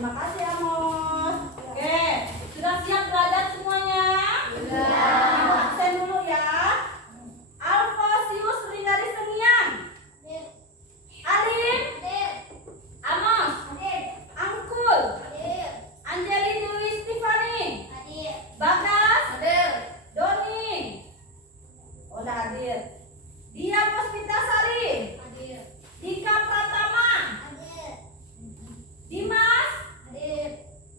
terima kasih Amos. Oke, sudah siap belajar semuanya? Sudah. Absen dulu ya. Alfosius Rinari Senian. Alim. Amos. Angkul. Anjeli Dwi Stefani. Bagas. Doni. Udah hadir. Dia Puspitasari. Dika Pratama. Dimas.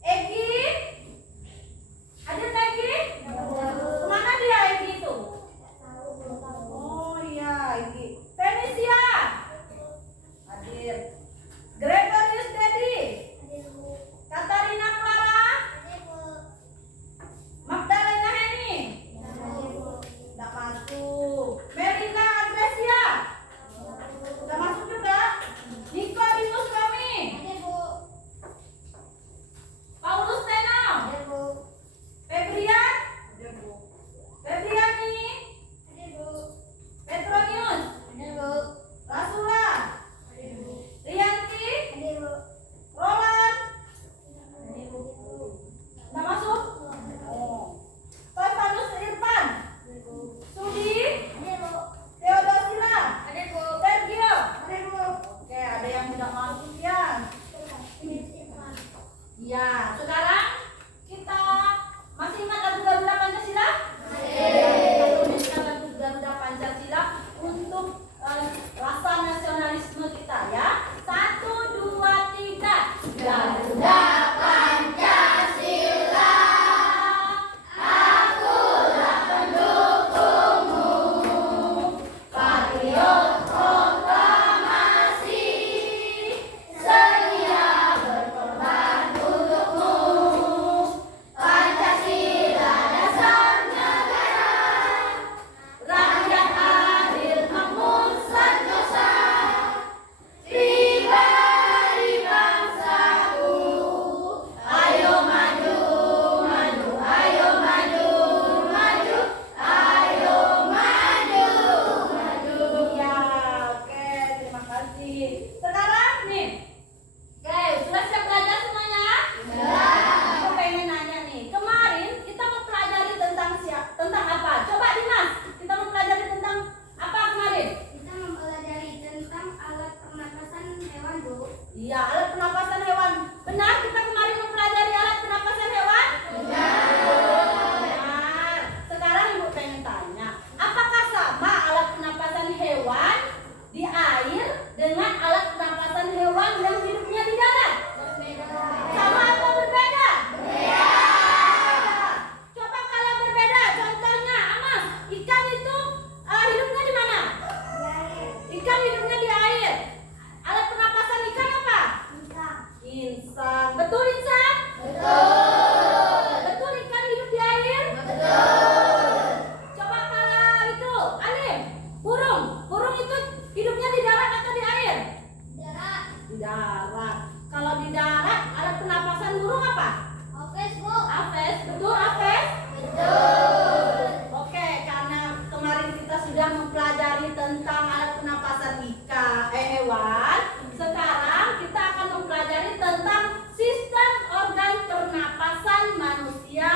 Egi. Hadir nggak Egi? Kemana dia Egi itu? Oh iya Egi. Felicia. Hadir. Gregorius Dedi. Katarina Clara. Magdalena Heni. Udah masuk. Melinda Agresia. Udah masuk juga. Nikodimus kami. Paulus Teno. Febrian. Febriani. Petronius. Rasula. Rianti. Roland. Udah masuk? Stefanus Irfan. Sudi. Theodosila. Sergio. Oke, ada yang tidak masuk ya? Iya, sekarang kita masih ingat lagu Garuda Pancasila? Kita lagu Garuda Pancasila untuk rasa nasionalisme kita ya. 1, 2, 3. Garuda Pancasila, akulah pendukungmu, patriot proklamasi, setia berkorban untukmu. Pancasila dasar negara, rakyat adil makmur sentosa, pribadi bangsaku. Ayo maju, maju, ayo maju, maju, ayo maju, maju. Ya, oke, terima kasih. Sekarang nih, oke, sudah siap belajar semuanya? Sudah. Aku pengen nanya nih, kemarin kita mempelajari tentang tentang apa? Coba Dimas, kita mempelajari tentang apa kemarin? Kita mempelajari tentang alat pernapasan hewan, Bu. Iya, alat pernapasan hewan. Benar, kita kemarin mempelajari alat pernapasan hewan? Benar. Sekarang Ibu pengen tanya, apakah sama alat pernapasan hewan di air dengan alat pernapasan hewan yang hidupnya di darat? Sama atau berbeda? Berbeda. Coba kalau berbeda, contohnya Amas, ikan itu hidupnya di mana? Ikan hidupnya di air. Alat pernapasan ikan apa? Insang. Betul Insang? Betul. Betul ikan hidup di air? Betul. Coba kalau itu Alim, burung. Burung itu hidupnya di darat atau di air? Di darat. Kalau di darat, alat pernapasan burung apa? Apes. Betul Apes? Betul. Oke, karena kemarin kita sudah mempelajari tentang alat pernapasan hewan, sekarang kita akan mempelajari tentang sistem organ pernapasan manusia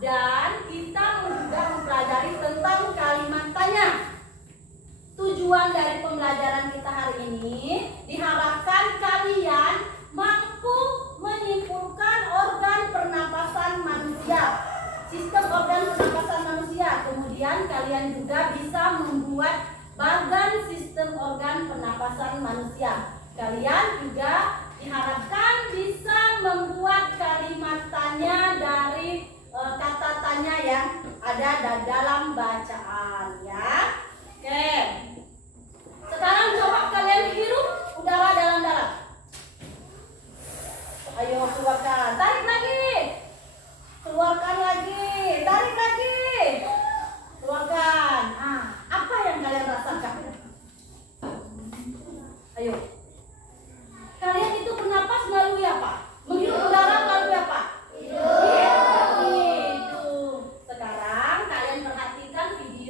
dan kita juga mempelajari tentang kalimat tanya. Tujuan dari pembelajaran kita hari ini diharapkan kalian mampu menyimpulkan organ pernapasan manusia, sistem organ pernapasan manusia. Kemudian kalian juga bisa membuat bagan sistem organ pernapasan manusia. Kalian juga diharapkan bisa membuat kalimat tanya dari kata tanya yang ada dalam bacaan ya. Oke. Sekarang coba kalian hirup udara dalam-dalam. Ayo keluarkan, tarik lagi. Keluarkan lagi, tarik lagi. Keluarkan. Apa yang kalian rasakan? Ayo. Kalian itu bernapas melalui apa? Menghirup udara melalui apa? Hidung. Sekarang kalian perhatikan video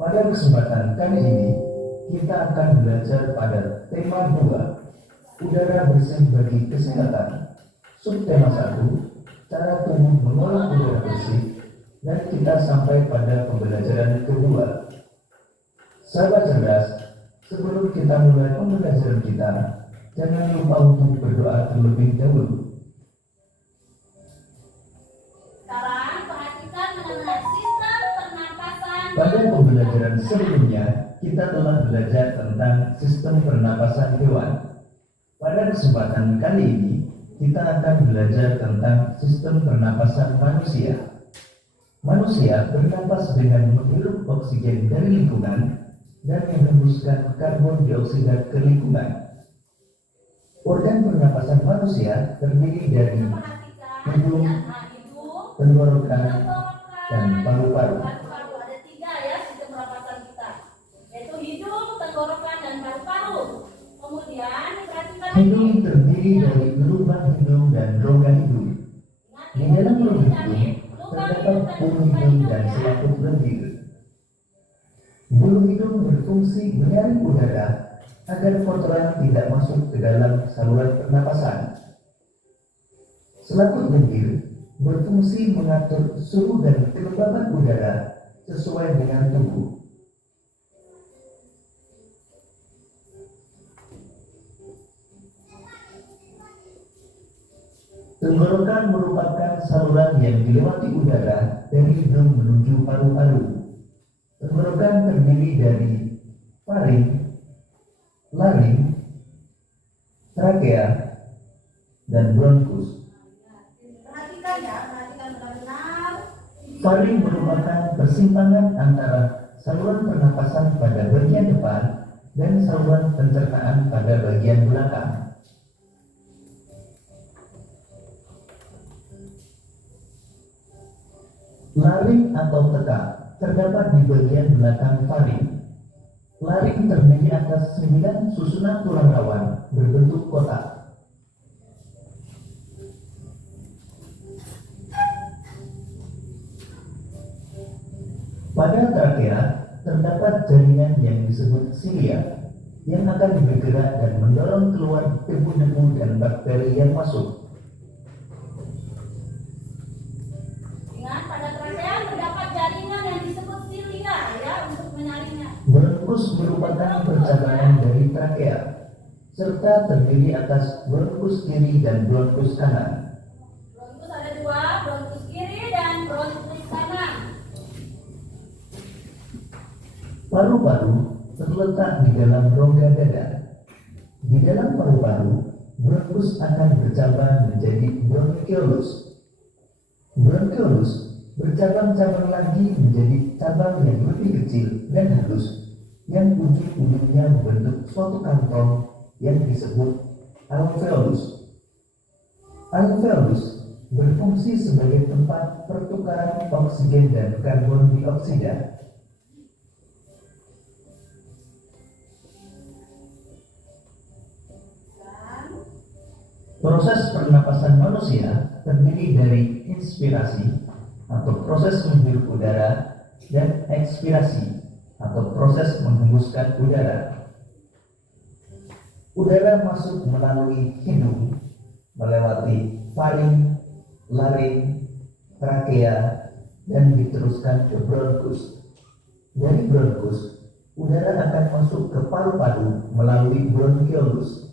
Pada kesempatan kali ini, kita akan belajar pada tema 2, udara bersih bagi kesehatan. Subtema 1, cara tubuh mengolah udara bersih, dan kita sampai pada pembelajaran kedua. Sahabat cerdas, sebelum kita mulai pembelajaran kita, jangan lupa untuk berdoa terlebih dahulu. Sekarang perhatikan mengenai sistem pernapasan. Pada pembelajaran sebelumnya, kita telah belajar tentang sistem pernapasan hewan. Pada kesempatan kali ini, kita akan belajar tentang sistem pernapasan manusia. Manusia bernapas dengan menghirup oksigen dari lingkungan dan menghembuskan karbon dioksida ke lingkungan. Organ pernapasan manusia terdiri dari hidung, tenggorokan, dan paru-paru. Paru-paru ada 3 ya sistem pernapasan kita, yaitu hidung, tenggorokan, dan paru-paru. Kemudian perhatikan Hidung terdiri dari lubang hidung dan rongga hidung. Di dalam lubang hidung terdapat bulu hidung dan selaput lendir. Bulu hidung berfungsi menyaring udara agar kotoran tidak masuk ke dalam saluran pernapasan. Selaput lendir berfungsi mengatur suhu dan kelembaban udara sesuai dengan tubuh. Tenggorokan merupakan saluran yang dilewati udara dari hidung menuju paru-paru. Tenggorokan terdiri dari faring, laring, trakea, dan bronkus. Perhatikan ya, perhatikan benar-benar. Faring merupakan persimpangan antara saluran pernapasan pada bagian depan dan saluran pencernaan pada bagian belakang. Laring atau tekak terdapat di bagian belakang faring. Laring terdiri atas 9 susunan tulang rawan berbentuk kotak. Pada trakea terdapat jaringan yang disebut silia yang akan bergerak dan mendorong keluar debu-debu dan bakteri yang masuk. Ingat, pada trakea terdapat jaringan yang disebut silia ya untuk menyaringnya. Bronkus merupakan percabangan dari trakea serta terdiri atas bronkus kiri dan bronkus kanan. Bronkus ada 2, bronkus kiri dan bronkus kanan. Paru-paru terletak di dalam rongga dada. Di dalam paru-paru, bronkus akan bercabang menjadi bronchiolus. Bronchiolus bercabang-cabang lagi menjadi cabang yang lebih kecil dan halus, yang ujung-ujungnya membentuk suatu kantong yang disebut alveolus. Alveolus berfungsi sebagai tempat pertukaran oksigen dan karbon dioksida. Proses pernapasan manusia terdiri dari inspirasi atau proses menghirup udara dan ekspirasi atau proses menghembuskan udara. Udara masuk melalui hidung, melewati faring, laring, trakea, dan diteruskan ke bronkus. Dari bronkus, udara akan masuk ke paru-paru melalui bronchiolus.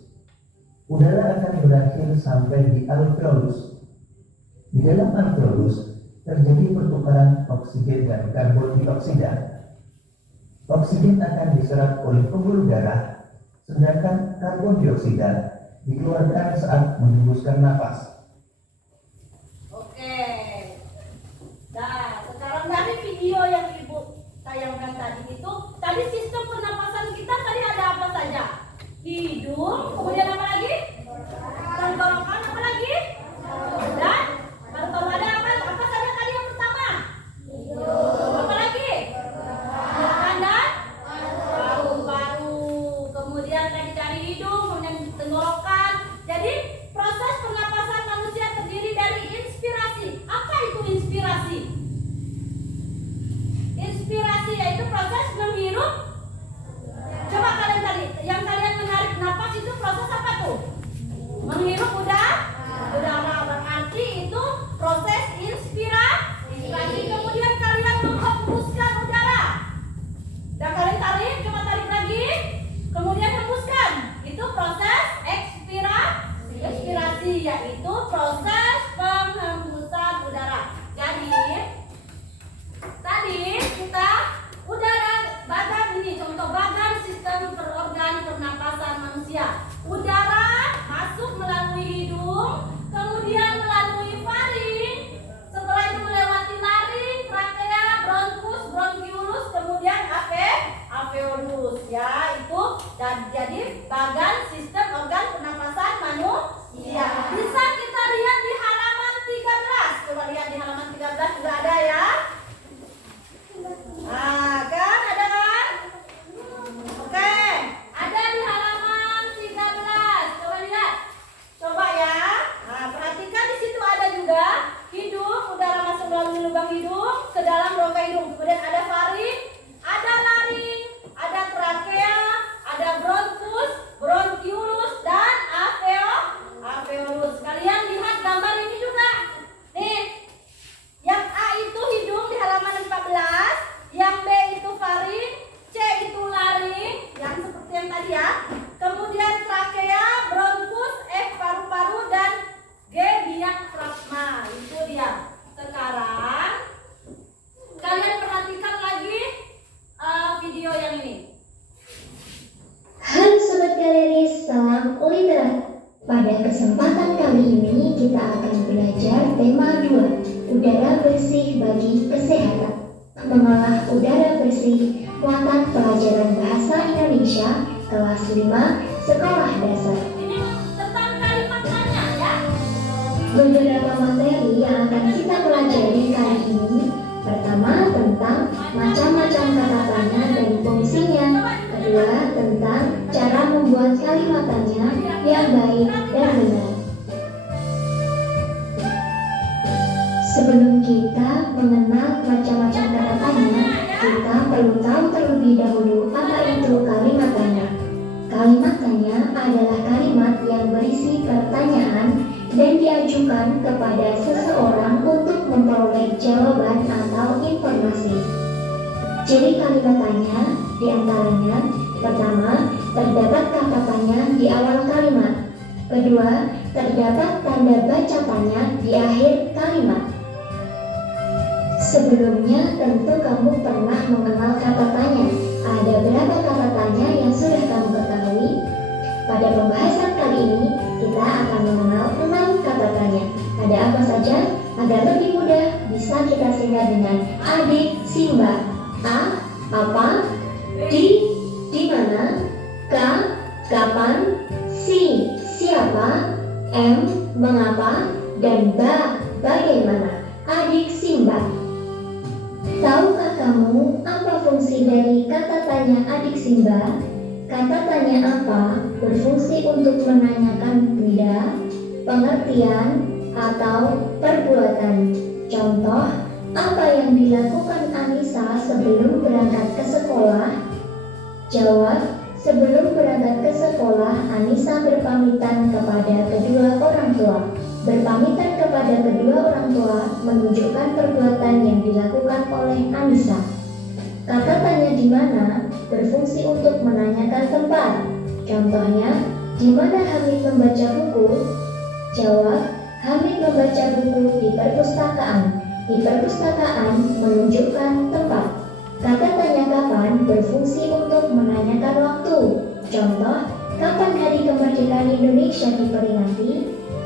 Udara akan berakhir sampai di alveolus. Di dalam alveolus terjadi pertukaran oksigen dan karbon dioksida. Oksigen akan diserap oleh pembuluh darah, sedangkan karbon dioksida dikeluarkan saat menghembuskan napas. Oke. Nah, sekarang dari video yang Ibu tayangkan tadi itu, tadi sistem pernapasan kita tadi ada apa saja? Hidung, kemudian apa lagi? Tenggorokan, apa lagi? Dan paru-paru ada apa saja tadi yang pertama? Apa lagi? Tenggorokan dan paru-paru. Kemudian tadi dari hidung, kemudian tenggorokan. Jadi proses pernapasan manusia terdiri dari inspirasi. Apa itu inspirasi? Inspirasi yaitu proses kesempatan kali ini kita akan belajar tema 2, udara bersih bagi kesehatan. Mengolah udara bersih, muatan pelajaran bahasa Indonesia kelas 5 sekolah dasar. Ini tentang kalimat tanya ya. Beberapa materi yang akan kita pelajari kali ini. Pertama, tentang macam-macam kata tanya dan fungsinya. Kedua, tentang cara membuat kalimat tanya yang baik dan benar. Sebelum kita mengenal macam-macam kata tanya, kita perlu tahu terlebih dahulu apa itu kalimat tanya. Kalimat tanya adalah kalimat yang berisi pertanyaan dan diajukan kepada seseorang untuk memperoleh jawaban atau informasi. Ciri kalimat tanya diantaranya: pertama, terdapat kata tanya di awal kalimat. Kedua, terdapat tanda baca tanya di akhir kalimat. Sebelumnya tentu kamu pernah mengenal kata tanya. Ada berapa kata tanya yang sudah kamu ketahui? Pada pembahasan kali ini, kita akan mengenal 6 kata tanya. Ada apa saja? Agar lebih mudah, bisa kita singkat dengan adik Simba. A, apa? Di mana? K, kapan? Si, siapa? M, mengapa? Dan ba, bagaimana? Adik Simba. Tahukah kamu apa fungsi dari kata tanya adik Simba? Kata tanya apa berfungsi untuk menanyakan benda, pengertian, atau perbuatan. Contoh, apa yang dilakukan Anissa sebelum berangkat ke sekolah? Jawab, sebelum berangkat ke sekolah, Anissa berpamitan kepada kedua orang tua. Berpamitan kepada kedua orang tua menunjukkan perbuatan yang dilakukan oleh Anissa. Kata tanya di mana berfungsi untuk menanyakan tempat. Contohnya, di mana Hamid membaca buku? Jawab, Hamid membaca buku di perpustakaan. Di perpustakaan menunjukkan tempat. Kata tanya kapan berfungsi untuk menanyakan waktu. Contoh, kapan Hari Kemerdekaan Indonesia diperingati?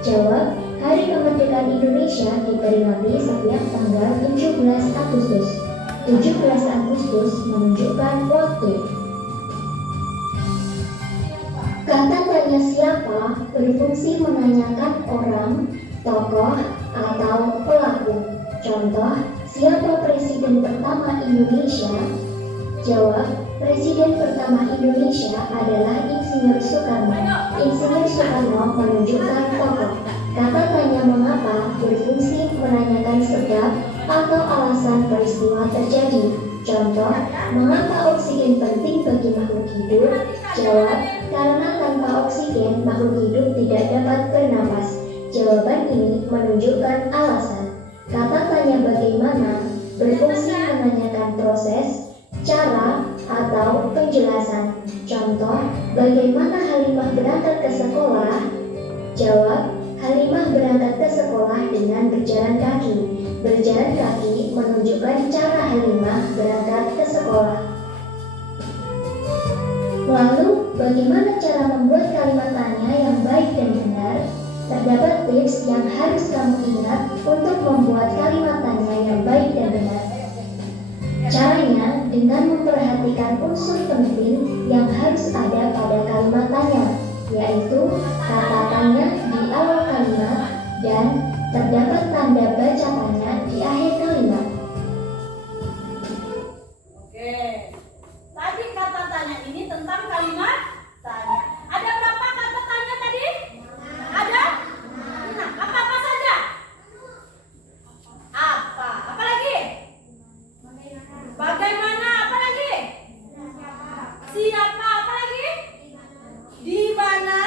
Jawab, Hari Kemerdekaan Indonesia diperingati setiap tanggal 17 Agustus. 17 Agustus menunjukkan waktu. Kata tanya siapa berfungsi menanyakan orang, tokoh, atau pelaku. Contoh, siapa presiden pertama Indonesia? Jawab, presiden pertama Indonesia adalah Insinyur Soekarno. Insinyur Soekarno menunjukkan tokoh. Kata tanya mengapa berfungsi menanyakan sebab atau alasan peristiwa terjadi. Contoh, mengapa oksigen penting bagi makhluk hidup? Jawab, karena tanpa oksigen makhluk hidup tidak dapat bernapas. Jawaban ini menunjukkan alasan. Kata tanya bagaimana berfungsi menanyakan proses, cara, atau penjelasan. Contoh, bagaimana Halimah berangkat ke sekolah? Jawab, Halimah berangkat ke sekolah dengan berjalan kaki. Berjalan kaki menunjukkan cara Halimah berangkat ke sekolah. Lalu, bagaimana cara membuat kalimat tanya yang baik dan benar? Terdapat tips yang harus kamu ingat untuk membuat kalimat tanya yang baik dan benar. Caranya dengan memperhatikan unsur penting yang harus ada pada kalimat tanya, yaitu kata tanya di awal kalimat dan terdapat tanda baca tanya di akhir kalimat. Oke. Tadi kata tanya ini tentang kalimat tanya. Ada berapa kata tanya tadi? Ada? Nah, apa-apa saja? Apa? Apa lagi? Bagaimana? Apa lagi? Siapa? Apa lagi? Di mana?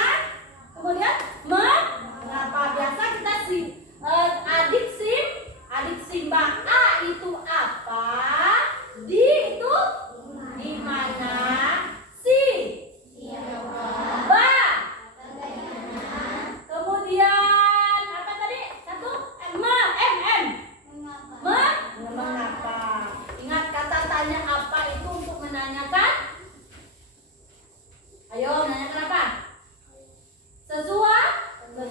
Kemudian mengapa? Biasa kita adik Simba. A itu apa? Di itu di mana? Si ba. Kemudian apa tadi? Satu mengapa? Ingat kata tanya apa itu untuk menanyakan? Ayo menanyakan apa? Sesuatu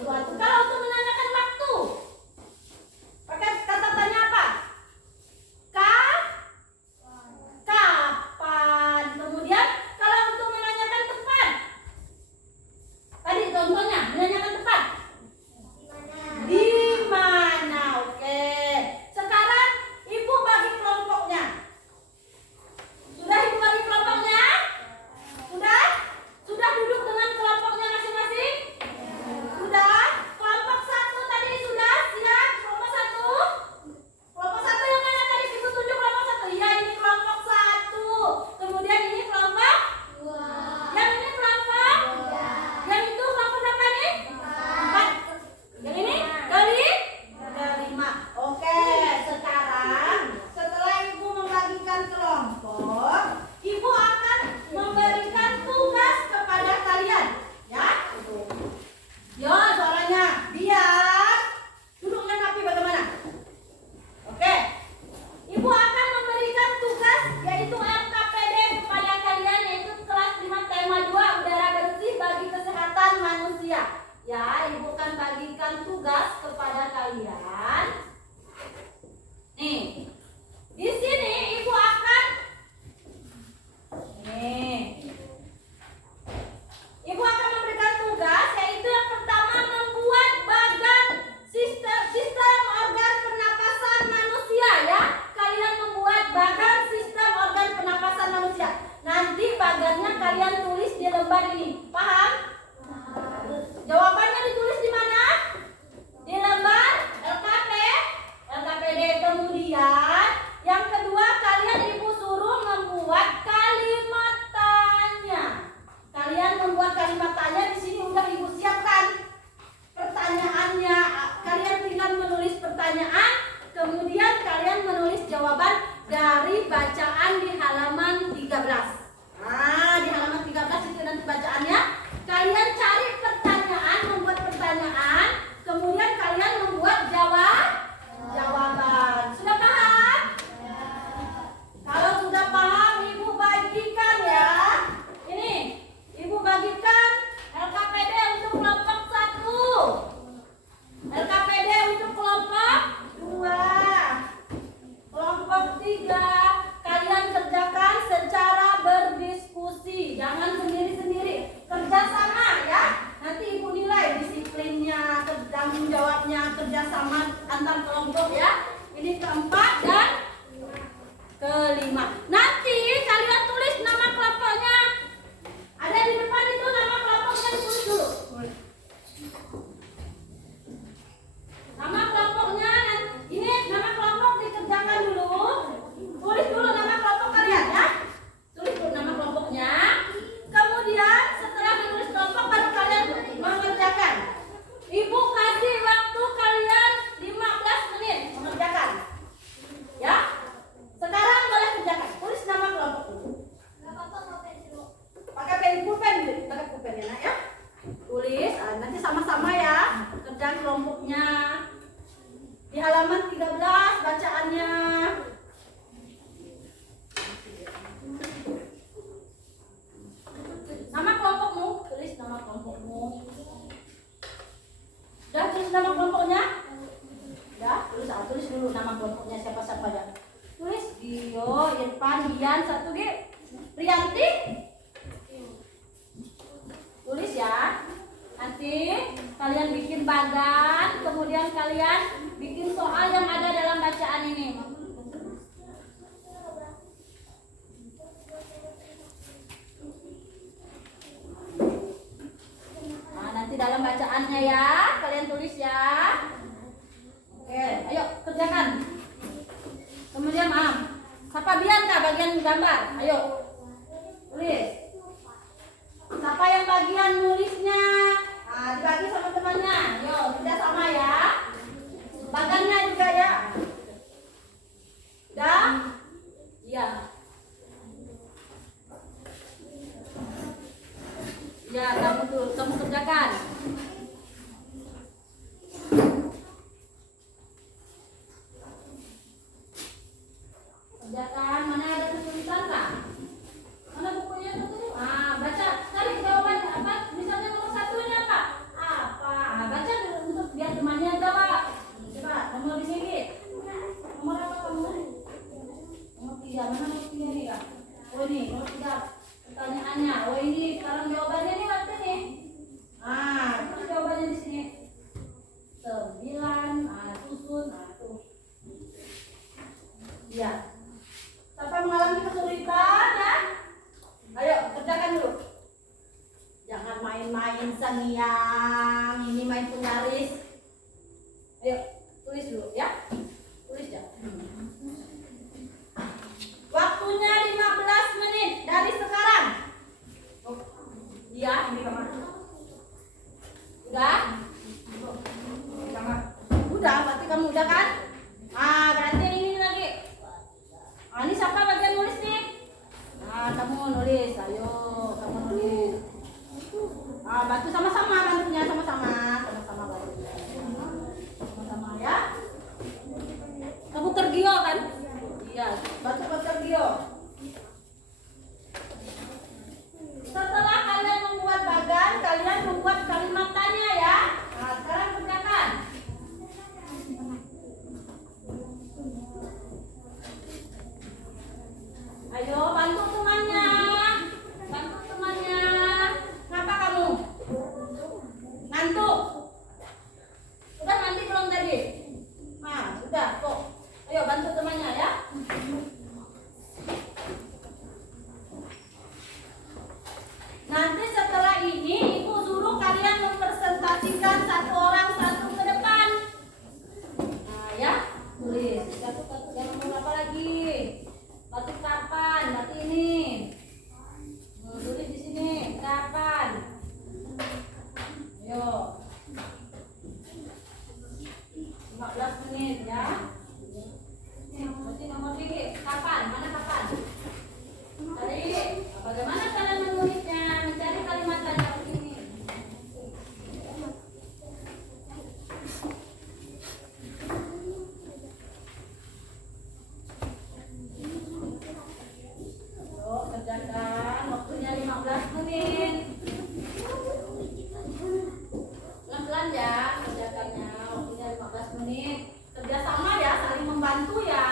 Priyanti, tulis ya. Nanti kalian bikin bagan, kemudian kalian bikin soal yang ada dalam bacaan ini. Nah, nanti dalam bacaannya ya, kalian tulis ya. Oke, ayo kerjakan. Kemudian siapa Bianca bagian gambar? Ayo tulis. Siapa yang bagian nulisnya? Nah, dibagi sama temannya. Yo, tidak sama ya. Bagannya juga ya. Udah? Iya. Ya, kamu kerjakan. Kerjakan. Mana ada kesulitan kah? Mana bukunya tuh? Baca. Cari jawaban apa? Misalnya nomor satunya apa? Baca dulu untuk biar temannya jawab. Coba nomor di sini. Nomor apa kamu? Nomor 3. Mana nomor 3 nih kak? Oh ini nomor 3. Pertanyaannya. Oh ini sekarang jawabannya nih waktu nih. Terus jawabannya di sini. 9. Susun. Tuh. Iya. Siapa mengalami kesulitan ya? Ayo kerjakan dulu. Jangan main-main sangiang. Ini main penggaris. Ayo tulis dulu ya. Tulis ya. Waktunya 15 menit dari sekarang. Iya, ini kamar. Udah? Kamar. Udah, berarti kamu udah kan? Berarti ini lagi. Ini siapa bagian nulis nih? Kamu nulis. Ayo, kamu nulis. Bantu sama-sama, bantunya sama-sama. Sama-sama bantunya. Sama-sama ya. Kamu Tergio kan? Iya, bantu Tergio. Setelah kalian membuat bagan, kalian membuat kalimat tanya ya. Sekarang kerjakan. Ayo bantu temannya. Bantu temannya. Kenapa kamu? Ngantuk. Udah mandi belum tadi? Sudah kok. Ayo bantu temannya ya. Nanti setelah ini ibu suruh kalian mempresentasikan satu orang satu ke depan. Ya, tulis. Yang nomor apa lagi? Batik kapan? Batik ini. Tulis di sini. Kapan? Ayo. 15 menit ya. Batik nomor 3. Kapan? Mana kapan? Tadi. Bagaimana kalian menulisnya? Mencari kalimat tanya begini. Kerjakan, waktunya 15 menit. Pelan-pelan ya kerjakannya, waktunya 15 menit. Kerjasama ya, saling membantu ya.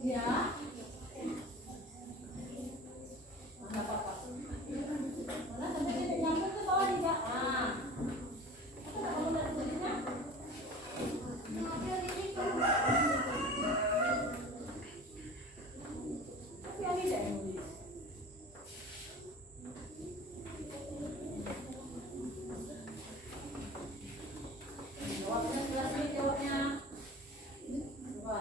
Ya. Enggak apa-apa. Mana sampai titik nyampe ke bawah nih, Kak. Ah. Apa kamu lihat tulisnya? Tapi yang ini yang nulis. Jawabnya jelas nih jawabnya. Coba.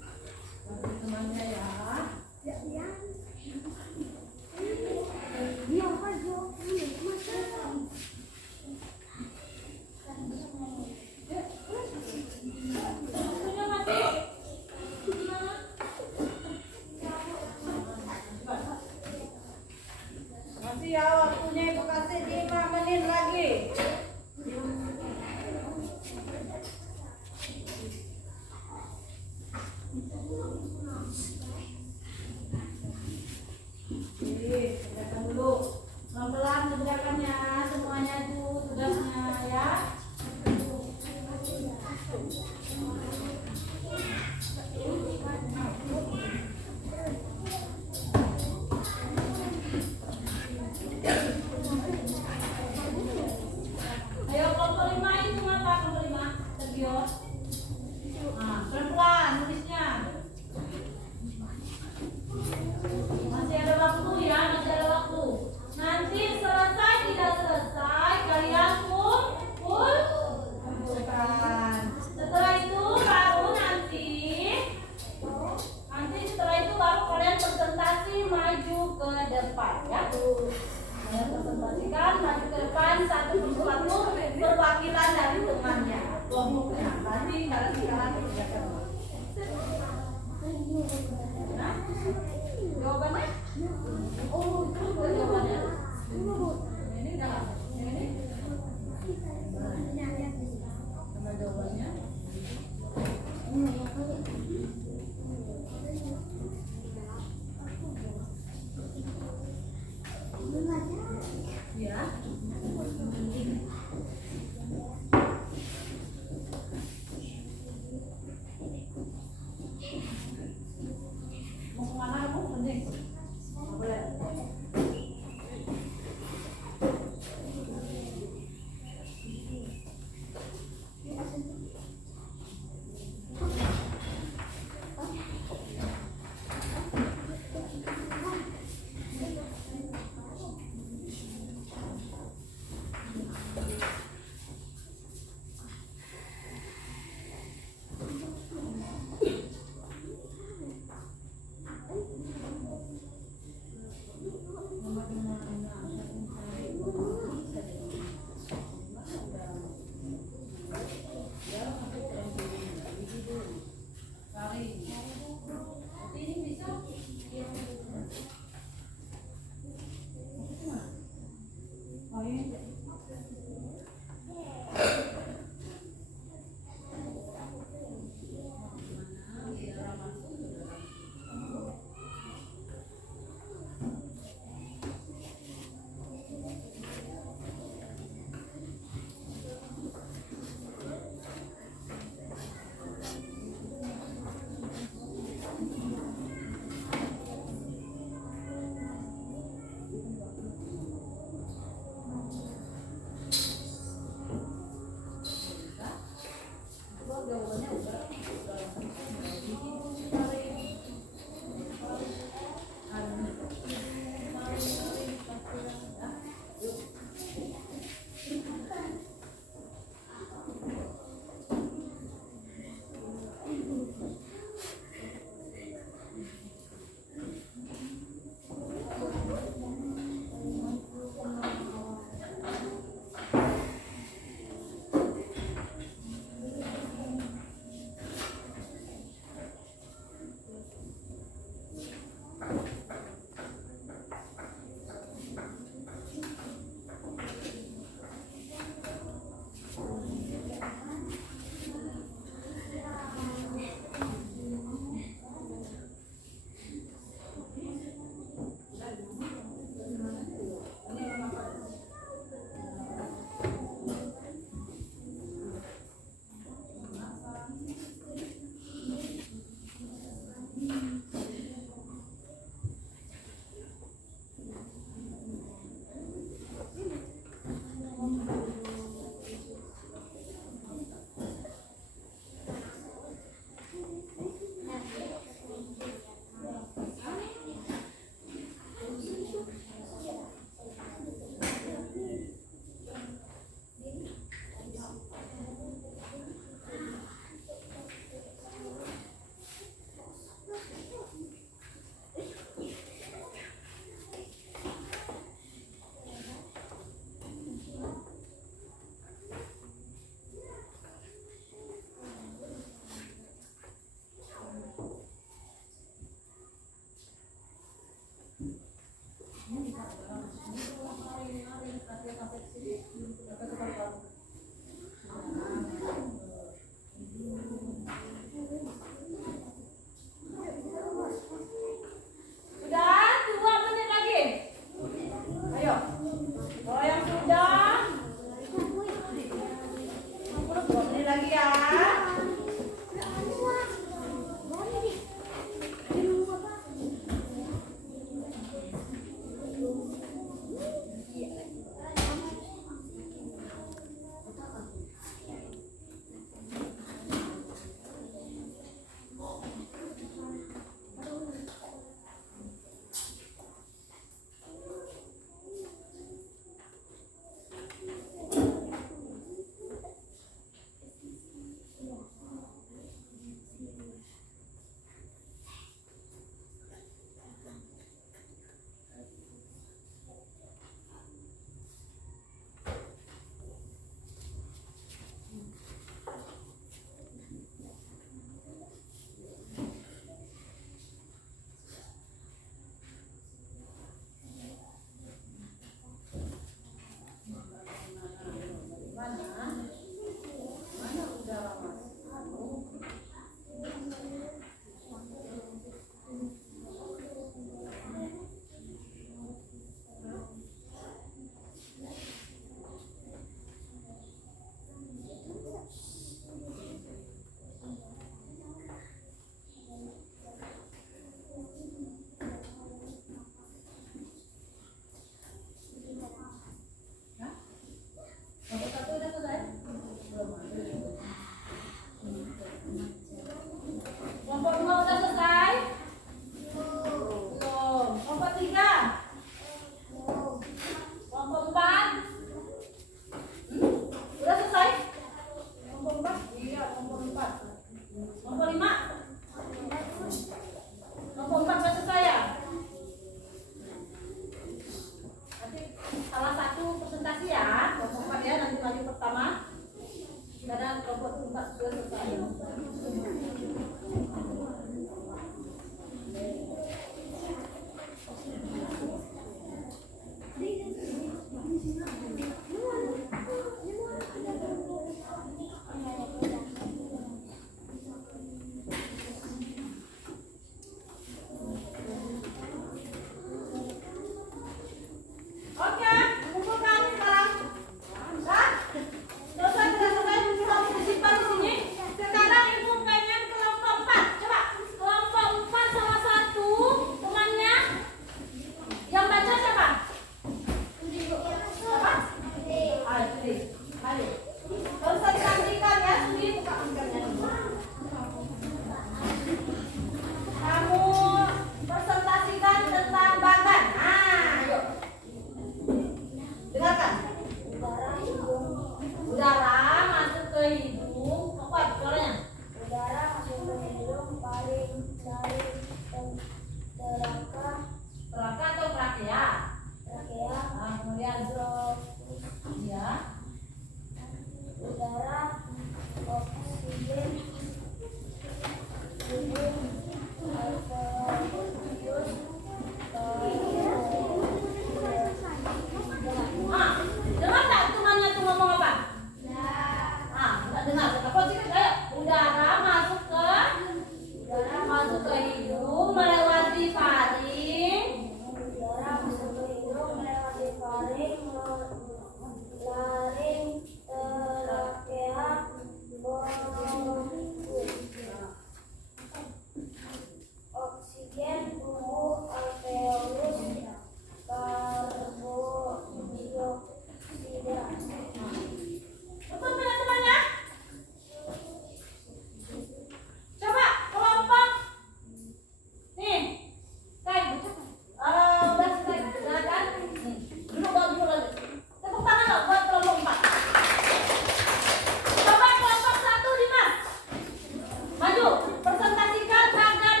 Maju, presentasikan bagan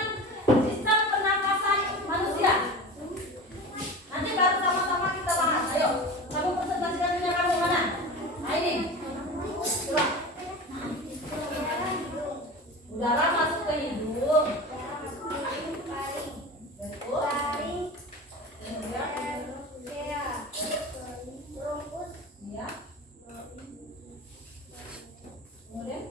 sistem pernapasan manusia. Nanti baru sama-sama kita bahas. Ayo, kamu presentasikan punya kamu mana? Nah ini. Coba. Udara masuk ke hidung. Betul. Ya. Kemudian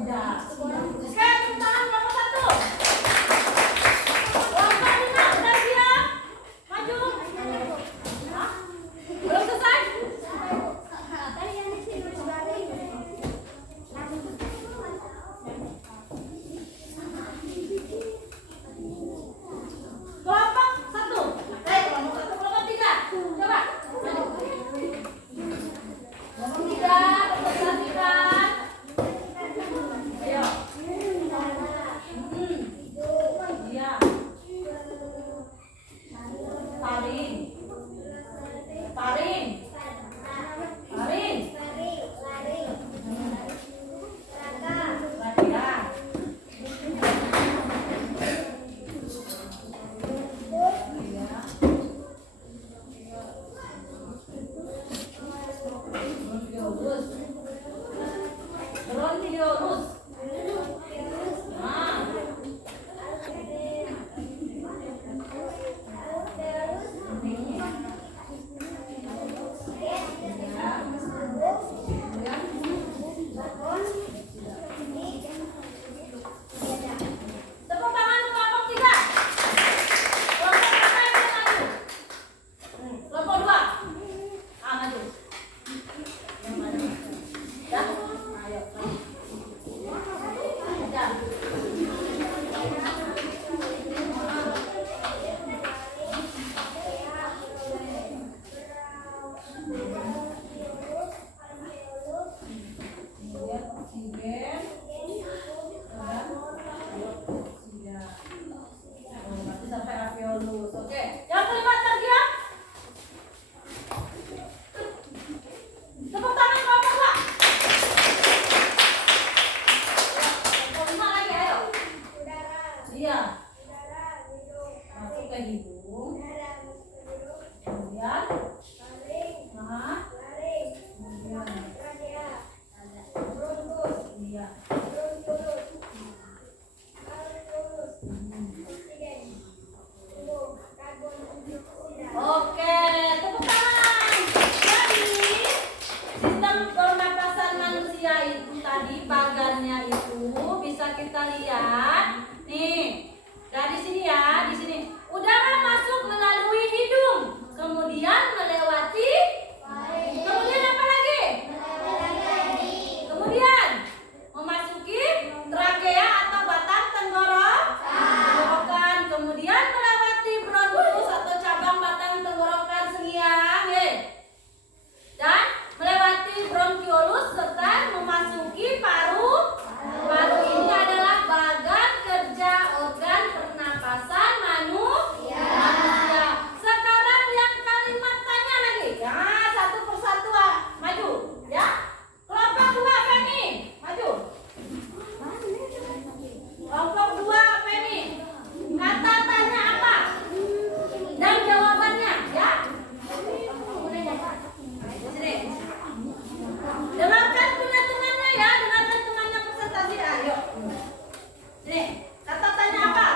sudah. Oke, tepuk tangan kelompok 1. Kelompok 5 sudah siap? Maju. Hah? Belum selesai? Kelompok 1. Kelompok 1, kelompok 3. Coba. Maju. Kelompok 3, presentasikan. Ayo. Iya. Paring. Paring. Paring. Latihan. Bronkiolus. Bronkiolus. Nah. Tepuk tangan kelompok 3. Kelompok mana yang mau maju? Kelompok 2. Maju. Yang mana? Ya? Ayo. Ya. Kemudian oksigen. Berarti sampai alveolus. Oke. Yang kelima terdiam. Tepuk tangan kelompok 2. Kelompok 5 lagi, ayo. Iya. Masuk ke hidung. Kemudian. Nah. Kemudian. Iya. Oke, tepuk tangan. Jadi sistem pernapasan manusia itu tadi bagannya itu bisa kita lihat. Nih, dari sini ya, di sini. Udara masuk melalui hidung, kemudian melewati. Kemudian apa lagi? Kemudian memasuki trakea atau batang tenggorokan, kemudian melewati bronkus atau cabang batang tenggorokan sengiang, dan melewati bronkiolus serta memasuki paru. Paru ini adalah bagan kerja organ pernapasan manusia. Sekarang yang kalimat tanya lagi. Ya, satu persatu maju, ya. Kelompok 2 Feni, maju. Kelompok 2 Feni. Kata tanya apa? Dan jawabannya, ya. Di sini. Dengarkan teman-temannya ya, dengarkan temannya presentasi. Ayo. Sini, kata tanya apa?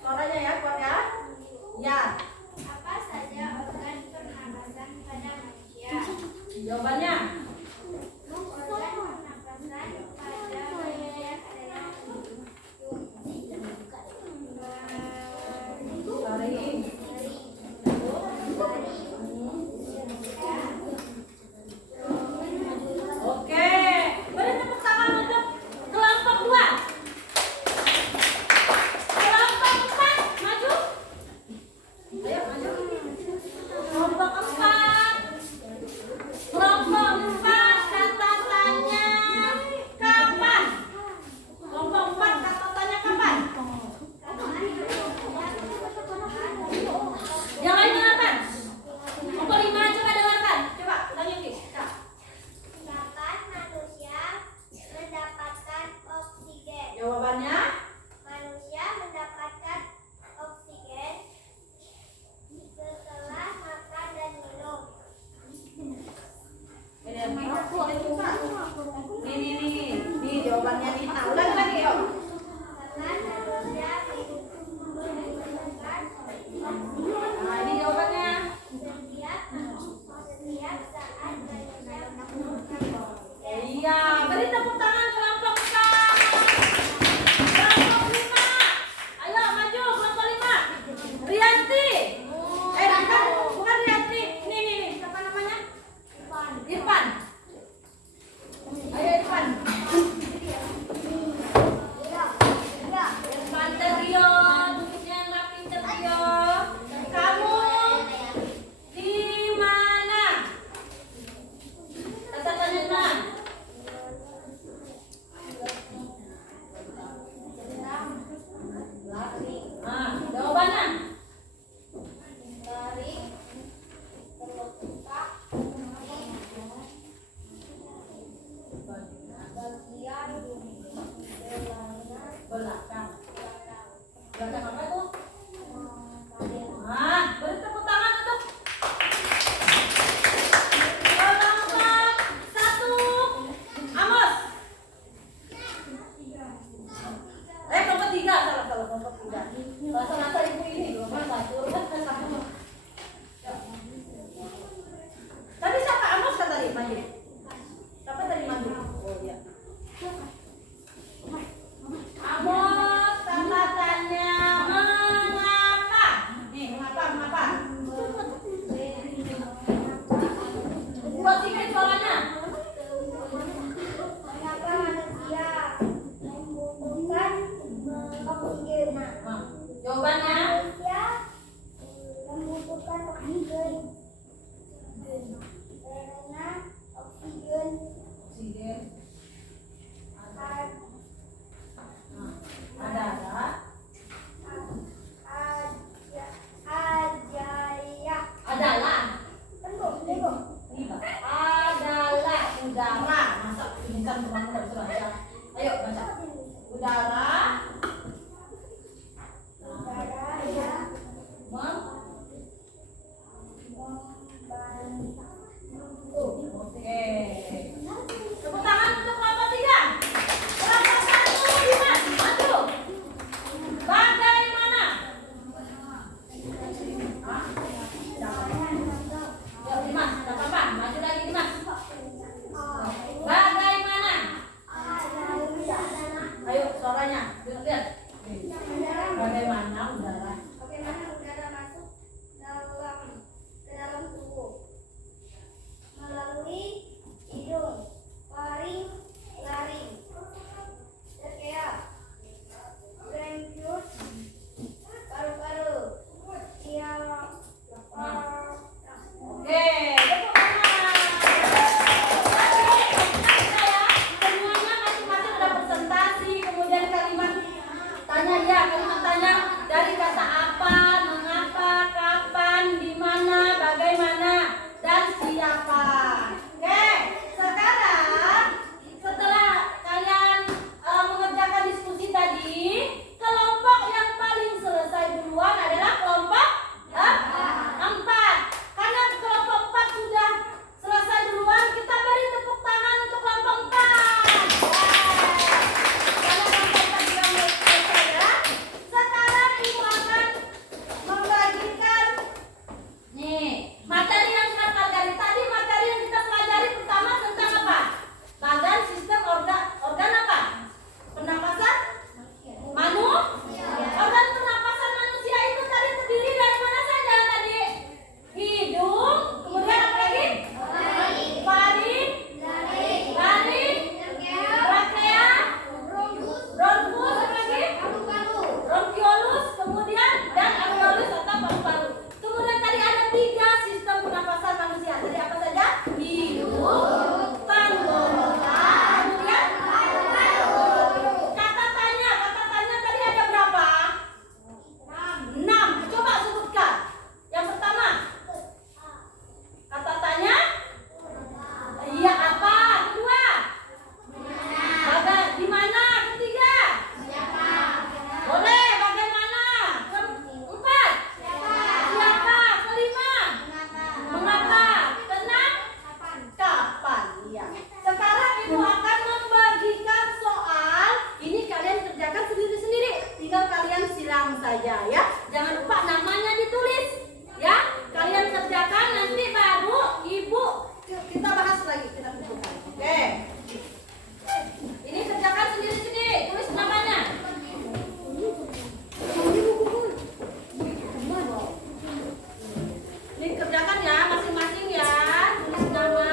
Suaranya ya, kuat ya. Ya. Apa saja organ pernapasan pada manusia? Jawabannya. Organ pernapasan pada manusia adalah Taring. Oke, beri tepuk tangan untuk kelompok 2. Kelompok 4 maju. Ayo maju. adalah udara. Masa bukan teman tidak bisa baca. Ayo baca. Udara Oke. Tepuk tangan untuk kelompok 3. Kelompok 1 Dimas, maju. Bagaimana? Hah? Ya Dimas, tidak apa-apa. Maju lagi Dimas. Bagaimana? Ayo suaranya, lihat. Bagaimana udara? Bagaimana udara masuk ke dalam tubuh? Melalui hidung, laring, trachea, bronkius, paru-paru, Oke, tepuk tangan. Semuanya masing-masing ada presentasi, kemudian kalimat tanya ya, kalimat tanya dari kata apa, mengapa, kapan, di mana, bagaimana, dan siapa. Oke, sekarang setelah kalian mengerjakan diskusi tadi, kelompok yang paling selesai duluan adalah kelompok 4. Karena kelompok 4 sudah selesai duluan, kita beri tepuk tangan untuk kelompok 4. Karena kelompok 4 sudah selesai ya. Sekarang Ibu akan membagikan nih materi yang sudah pelajari tadi. Materi yang kita pelajari pertama tentang apa? Badan, sistem, organ apa? Pernapasan organ pernapasan manusia itu tadi terdiri dari mana saja tadi? Hidung, kemudian apa lagi? Faring, laring, trachea, bronkus, apa lagi? Bronkiolus, kemudian dan alveolus atau paru-paru. Kemudian tadi ada 3 sistem pernapasan manusia. Jadi apa saja? Hidung, tenggorokan, kemudian kata tanya tadi ada berapa? 6. Coba sebutkan. Yang pertama, kata tanya. Iya apa? Kedua, di mana? Ketiga, boleh. Bagaimana? Keempat, siapa? Kelima, mengapa? Keenam, kapan? Iya. Sekarang Ibu akan membagikan soal. Ini kalian kerjakan sendiri-sendiri. Tinggal kalian silang saja ya. Jangan lupa namanya ditulis. Ya, kalian kerjakan nanti baru Ibu kita bahas lagi, kita kumpulkan. Oke. Ini kerjakan sendiri-sendiri. Tulis namanya. Ini kerjakan ya masing-masing ya. Tulis nama.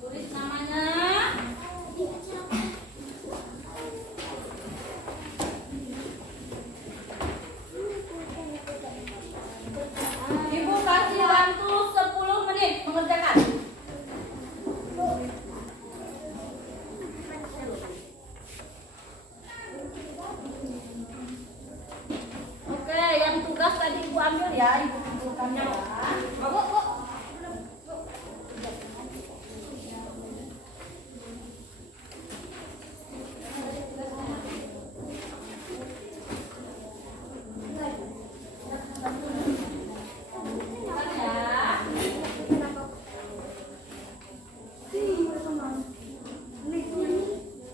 Tulis namanya. Ibu kasih waktu 10 menit mengerjakan. Oke, yang tugas tadi Ibu ambil ya, Ibu kumpulkan ya. Bu.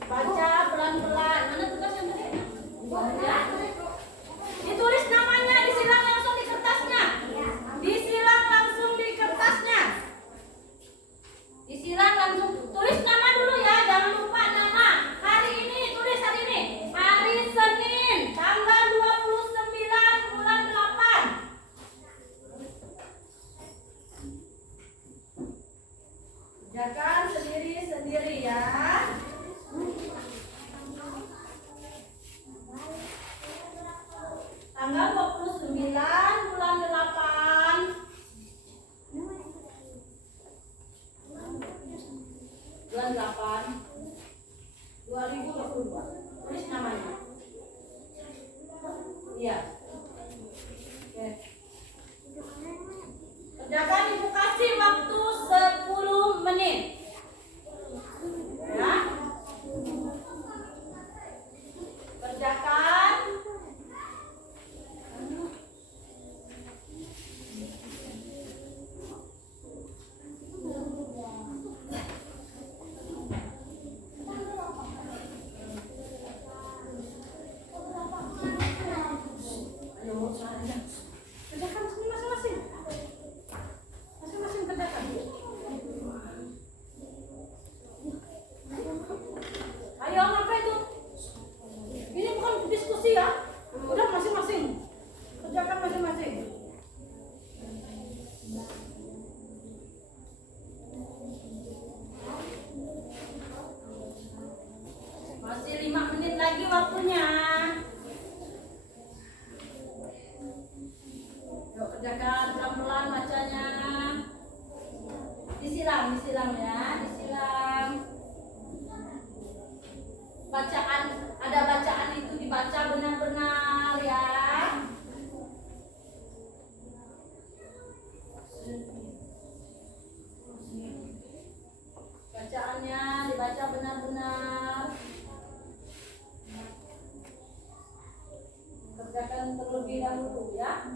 Baca pelan-pelan. Mana tugas yang tadi? Ya. Ditulis namanya, disilang langsung di kertasnya. Disilang langsung di kertasnya. Disilang langsung. Tulis nama dulu ya, jangan lupa nama. Hari ini, tulis hari ini. Hari Senin, tanggal 29 bulan 8. Kerjakan sendiri-sendiri ya. Tanggal 29 bulan 8. Bulan 8 2022. Tulis namanya. kerjakan terlebih dahulu ya.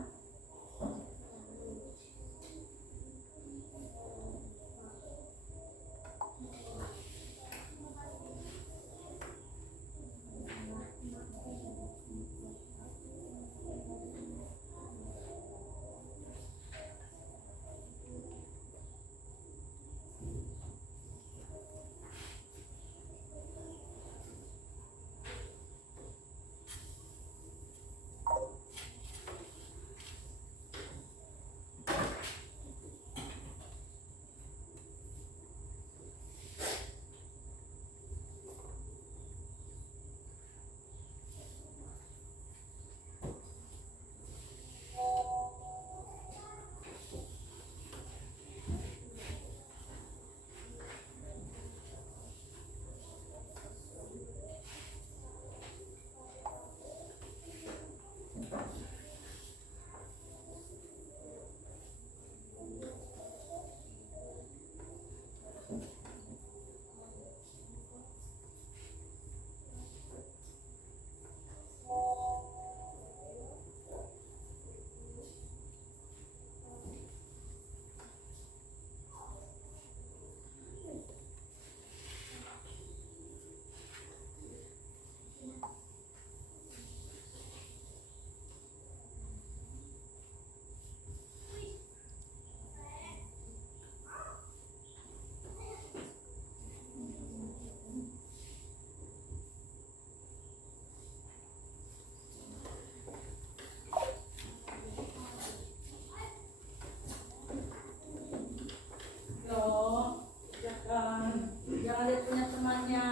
Jangan lihat punya temannya,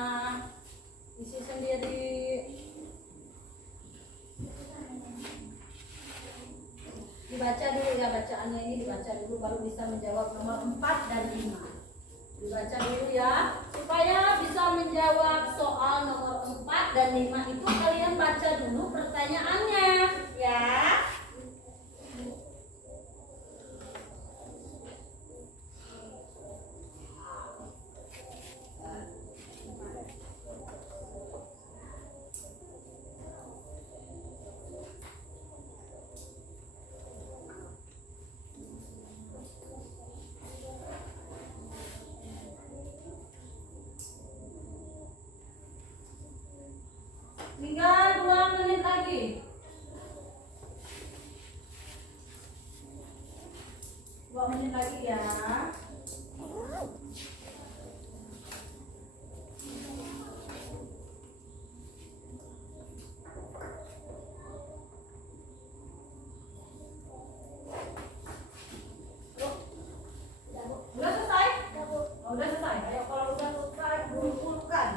isi sendiri. Dibaca dulu ya, bacaannya ini dibaca dulu baru bisa menjawab nomor 4 dan 5. Dibaca dulu ya, supaya bisa menjawab soal nomor 4 dan 5 itu kalian baca dulu pertanyaannya ya. Tinggal 2 menit lagi. 2 menit lagi ya. Udah selesai? Oh, udah selesai. Ayo kalau udah selesai kumpulkan.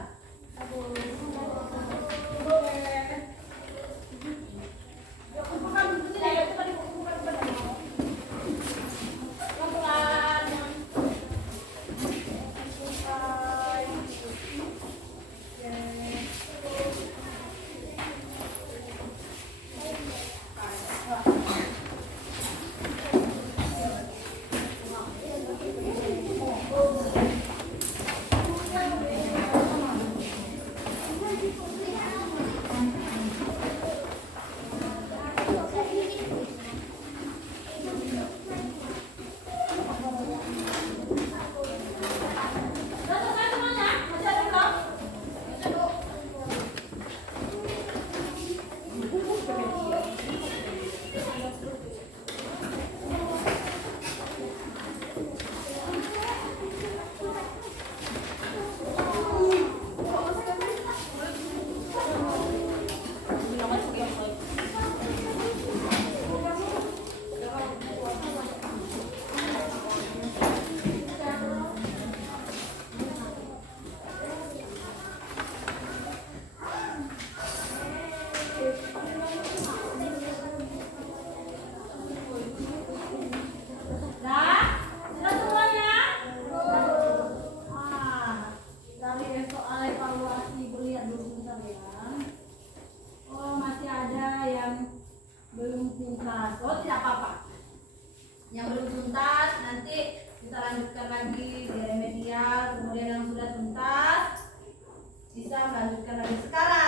Yang belum tuntas nanti kita lanjutkan lagi di remedial, kemudian yang sudah tuntas bisa melanjutkan lagi sekarang.